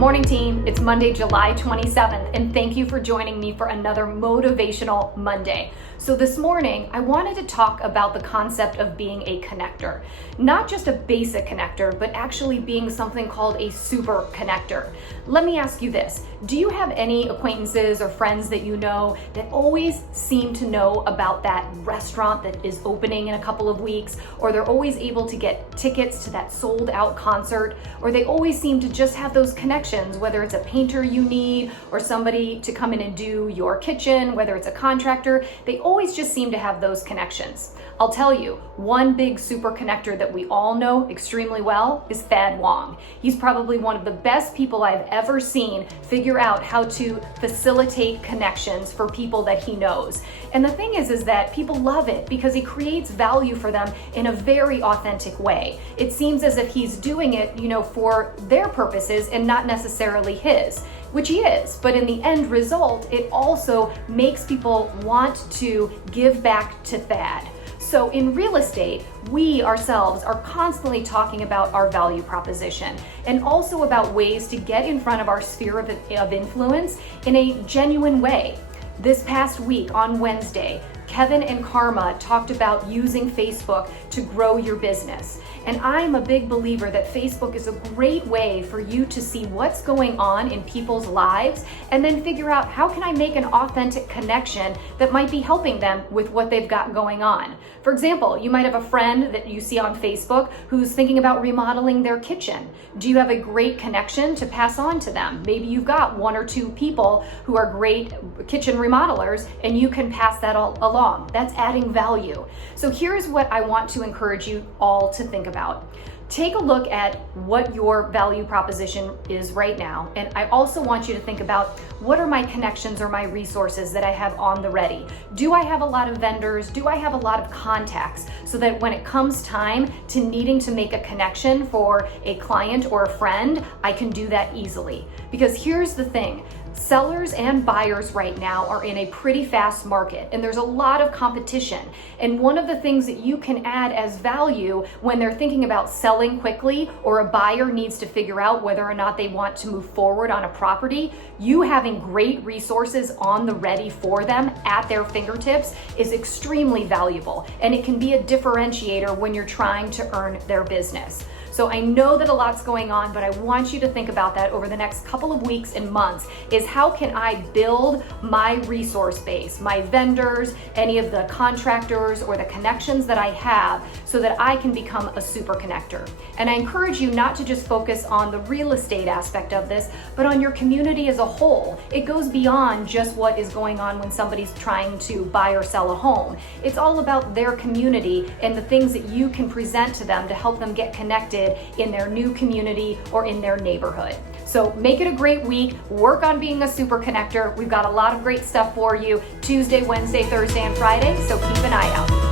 Good morning, team. It's Monday, July 27th, and thank you for joining me for another Motivational Monday. So this morning, I wanted to talk about the concept of being a connector. Not just a basic connector, but actually being something called a super connector. Let me ask you this. Do you have any acquaintances or friends that you know that always seem to know about that restaurant that is opening in a couple of weeks, or they're always able to get tickets to that sold out concert, or they always seem to just have those connections, whether it's a painter you need or somebody to come in and do your kitchen, whether it's a contractor, they always just seem to have those connections. I'll tell you, one big super connector that we all know extremely well is Thad Wong. He's probably one of the best people I've ever seen figure out how to facilitate connections for people that he knows. And the thing is that people love it because he creates value for them in a very authentic way. It seems as if he's doing it, for their purposes and not necessarily his, which he is. But in the end result, it also makes people want to give back to Thad. So in real estate, we ourselves are constantly talking about our value proposition and also about ways to get in front of our sphere of influence in a genuine way. This past week on Wednesday, Kevin and Karma talked about using Facebook to grow your business. And I'm a big believer that Facebook is a great way for you to see what's going on in people's lives and then figure out how can I make an authentic connection that might be helping them with what they've got going on. For example, you might have a friend that you see on Facebook who's thinking about remodeling their kitchen. Do you have a great connection to pass on to them? Maybe you've got one or two people who are great kitchen remodelers and you can pass that all along. That's adding value. So here's what I want to encourage you all to think about. Take a look at what your value proposition is right now. And I also want you to think about what are my connections or my resources that I have on the ready. Do I have a lot of vendors? Do I have a lot of contacts so that when it comes time to needing to make a connection for a client or a friend, I can do that easily? Because here's the thing. Sellers and buyers right now are in a pretty fast market and there's a lot of competition. And one of the things that you can add as value when they're thinking about selling quickly or a buyer needs to figure out whether or not they want to move forward on a property, you having great resources on the ready for them at their fingertips is extremely valuable. And it can be a differentiator when you're trying to earn their business. So I know that a lot's going on, but I want you to think about that over the next couple of weeks and months is how can I build my resource base, my vendors, any of the contractors or the connections that I have so that I can become a super connector. And I encourage you not to just focus on the real estate aspect of this, but on your community as a whole. It goes beyond just what is going on when somebody's trying to buy or sell a home. It's all about their community and the things that you can present to them to help them get connected in their new community or in their neighborhood. So make it a great week. Work on being a super connector. We've got a lot of great stuff for you Tuesday, Wednesday, Thursday, and Friday, so keep an eye out.